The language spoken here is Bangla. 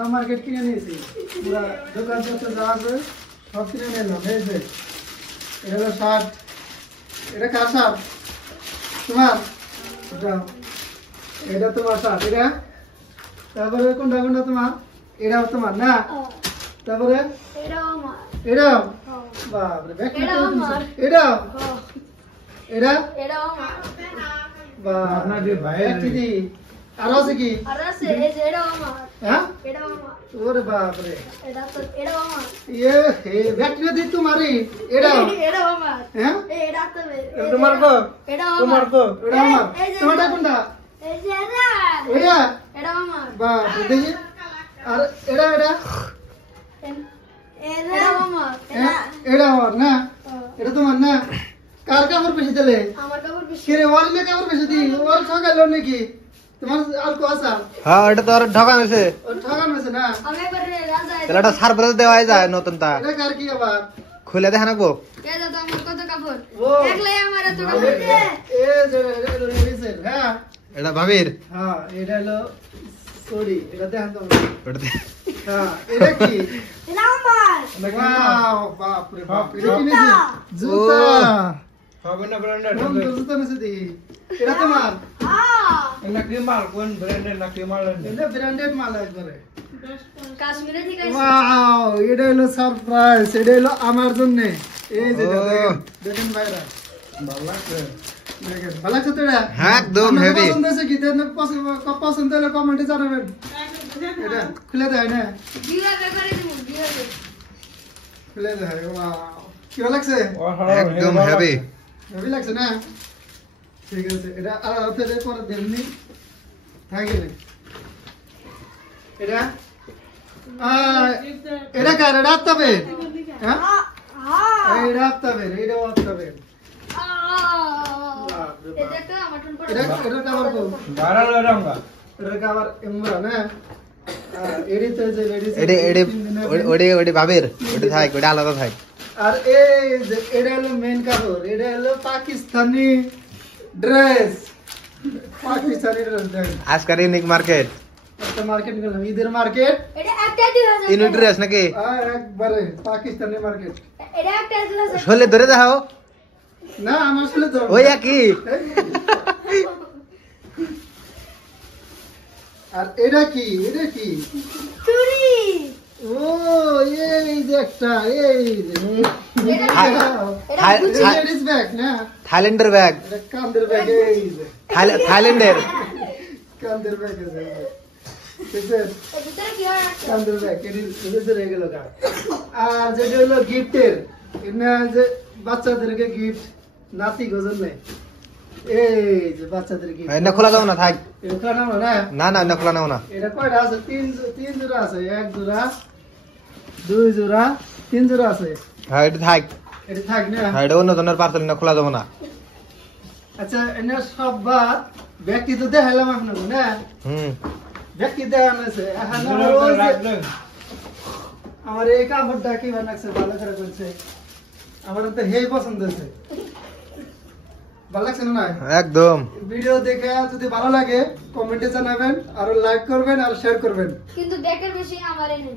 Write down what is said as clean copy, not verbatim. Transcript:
সাদা মার্কেট কিনে নিয়েছি পুরা দোকান করতে যা আছে সব কিনে নিলাম এই যে এটা হলো শার্ট এটা কার শার্ট তোমার এটা তোমার শার্ট এটা তারপরে কোনটা কোনটা তোমার এটাও তোমার না তারপরে এটাও বাপরে ব্যাগ এটাও এটা বাহ আপনার ভাই দিদি আর আছে কি হ্যাঁ ওরে বাপরে ये बैटरी दी तुम्हारी एड़ा हैं तुम्हार को एड़ा मार तुम्हारा कुंडा एड़ा बाप देखिए और एड़ा मार ना एड़ा तुम्हार ना कार कापड़ बेचे चले किरे वाली में कापड़ बेचे दी और ठगा लो ने की তোমার আর কো আসা হ্যাঁ এটা তো আর ঢাকা মেছে না আমি করে রাজা এটা সারপ্রাইজ দেওয়া যায় নতুনটা এটা কার কি আবার খুলে দেখা নাকবো এই দাদা আমার কত কাপড় ও দেখলে আমার এত কাপড় এই যে রিসেল হ্যাঁ এটা ভাবির হ্যাঁ এটা হলো সরি এটা দেখান তো ওটাতে হ্যাঁ এটা কি এটা আমার ওয়াও বাপ রে বাপ এটা কি নিছে জুতা হবে না ব্র্যান্ডেড কোন জুতা নিছে দেখি এটা তোমার এটা কি মাল কোন ব্র্যান্ডের না কি মাল এটা ব্র্যান্ডেড মাল একবারে কাশ্মীরে থেকে ওয়াও এটা হলো সারপ্রাইজ এটা হলো আমার জন্য এই যে দেখেন ভাইরা ভালো লাগছে দেখেন ভালো লাগছে তো এটা একদম হেভি পছন্দ হয়েছে কি দেন পছন্দ হলে কমেন্টে জানাবেন এটা খুলে দেয় না বিয়ে করে দিব বিয়ে খুলে দেয় ওয়াও কি ভালো লাগছে একদম হেভি হেভি লাগছে না ঠিক আছে এটা আর আপনাদের পরে দেননি থাকে না এটা এটা কার এটা তবে হ্যাঁ এটা তবে এটা তবে এটা একটা মটন পড়া এটা কভার কো ধারালো রঙা এটা কভার এমরা না এডিতে যে লেডিস এডে এডে ওডে ভাবির ওডে থাক ওডে আলাদা থাক আর এই যে এটা হলো মেন কাপড় এটা হলো পাকিস্তানি ড্রেস পাকিস্তানি ড্রেস আজকাল ইউনিক মার্কেট একটা মার্কেট গেলাম ঈদের মার্কেট এটা একটা 2000 ইউনিক ড্রেস নাকি আর একবারে পাকিস্তানি মার্কেট এটা একটা 2000 শোলে ধরে যাও না আমার আসলে তো ওই একই আর এটা কি চুরি ও এই যে একটা এই যে লেডিস ব্যাগ না থাইল্যান্ডের ব্যাগ এটা কান্দের ব্যাগ এই যে থাইল্যান্ডের কান্দের ব্যাগ আছে ঠিক আছে এর ভিতরে কি হয় কান্দের ব্যাগ এটা রয়ে গেল গা আর যেটা হলো গিফটের এনা যে বাচ্চাদেরকে গিফট নাতি গজন নেই এই যে বাচ্চাদের গিফট এটা খোলা যাও না থাক এটা কানা না না না এটা খোলা নাও না এটা কয়টা আছে তিন জোড়া আছে এক জোড়া দুই জোড়া তিন জোড়া আছে হ্যাঁ এটা থাক এটা থাক না হ্যাঁ এটা অন্য জনের পার্সেল না খোলা যাবো না আচ্ছা এনে সব বাদ ব্যক্তি তো দেখাইলাম আপনাকে না ব্যক্তি দেখানো আছে এখন আমার এই কাপড়টা কি বানাচ্ছে ভালো করে বলছে আমার তো হেই পছন্দ হয়েছে ভালো লাগছে না একদম ভিডিও দেখে যদি ভালো লাগে কমেন্টে জানাবেন আর লাইক করবেন আর শেয়ার করবেন কিন্তু দেখের বেশি আমারে নেই